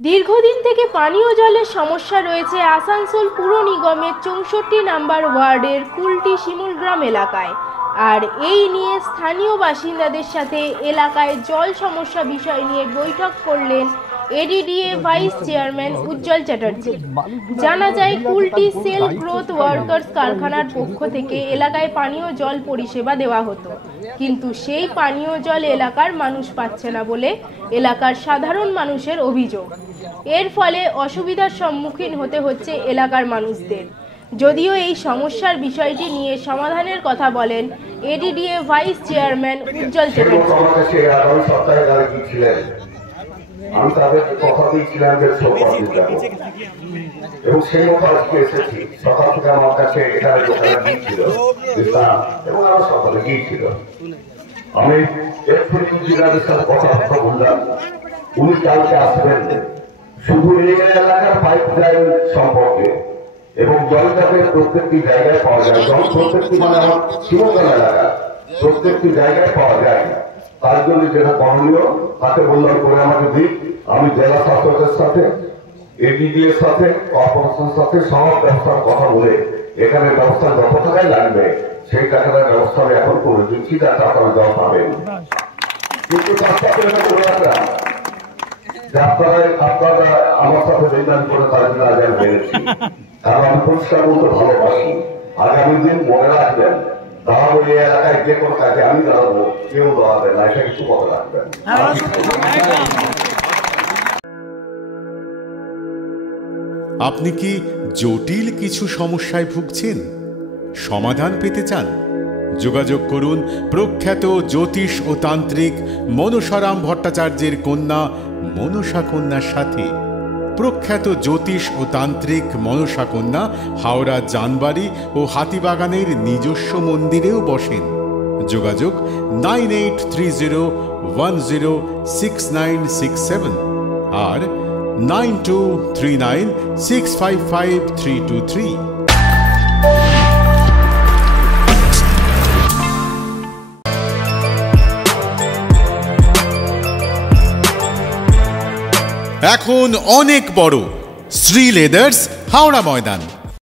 দীর্ঘদিন থেকে পানীয় জলের সমস্যা রয়েছে আসানসোল পুর নিগমের 64 নম্বর ওয়ার্ডের কুলটি শিমুলগ্রাম এলাকায়। আর এই নিয়ে স্থানীয় বাসিন্দাদের সাথে এলাকায় জল সমস্যা বিষয় নিয়ে বৈঠক করলেন এডিডিএ ভাইস চেয়ারম্যান উজ্জ্বল চ্যাটার্জি। জানা যায়, কুলটি সেল গ্রোথ ওয়ার্কার্স কারখানার পক্ষ থেকে এলাকায় পানীয় জল পরিষেবা দেওয়া হতো, কিন্তু সেই পানীয় জল এলাকার মানুষ পাচ্ছে না বলে এলাকার সাধারণ মানুষের অভিযোগ। এর ফলে অসুবিধার সম্মুখীন হতে হচ্ছে এলাকার মানুষদের। যদিও এই সমস্যার বিষয়টি নিয়ে সমাধানের কথা বলেন এডিডিএ ভাইস চেয়ারম্যান উজ্জ্বল চ্যাটার্জি। আমি তাদের কথা দিয়েছিলাম যে এবং সেই মতো আজকে এসেছি। সকাল থেকে আমার কাছে এখানে দোকানে গিয়েছিল এবং আমার সকালে গিয়েছিল। আমি এক্ষুনি ইঞ্জিনিয়ারের সাথে কথাবার্তা বললাম, উনি কালকে আসবেন শুধু এই এলাকার পাইপ লাইন সম্পর্কে এবং জল যাতে প্রত্যেকটি জায়গায় পাওয়া যায়। জল প্রত্যেকটি মানে আমার শিমুলগ্রাম এলাকা প্রত্যেকটি জায়গায় পাওয়া যায়, তার জন্য যেটা করণীয় তাকে বললাম করে আমাকে দিক। আমি জেলা শাসকের সাথে এডিডি এর সাথে কর্পোরেশনের সাথে সব ব্যবস্থার কথা বলে এখানে ব্যবস্থা যত টাকায় লাগবে সেই টাকার ব্যবস্থা আমি এখন করে দিচ্ছি, যাতে আপনারা জল পাবেন। কিন্তু আপনারা আমার সাথে বেইমান করে তার জন্য আজ আমি বেড়েছি, কারণ আমি পরিষ্কার বলতে ভালোবাসি। আগামী দিন মনে রাখবেন, দাঁড়াবো এই এলাকায় যে কোনো কাজে আমি দাঁড়াবো, কেউ দাঁড়াবে না, এটা কিছু কথা রাখবেন। আপনি কি জটিল কিছু সমস্যায় ভুগছেন, সমাধান পেতে চান? যোগাযোগ করুন প্রখ্যাত জ্যোতিষ ও তান্ত্রিক মনসারাম ভট্টাচার্যের কন্যা মনসা কন্যার সাথে। প্রখ্যাত জ্যোতিষ ও তান্ত্রিক মনসা কন্যা হাওড়া জানবাড়ি ও হাতিবাগানের নিজস্ব মন্দিরেও বসেন। যোগাযোগ 9830106967 আর 9239655323। এখন অনেক বড় শ্রী লেদার্স হাওড়া ময়দান।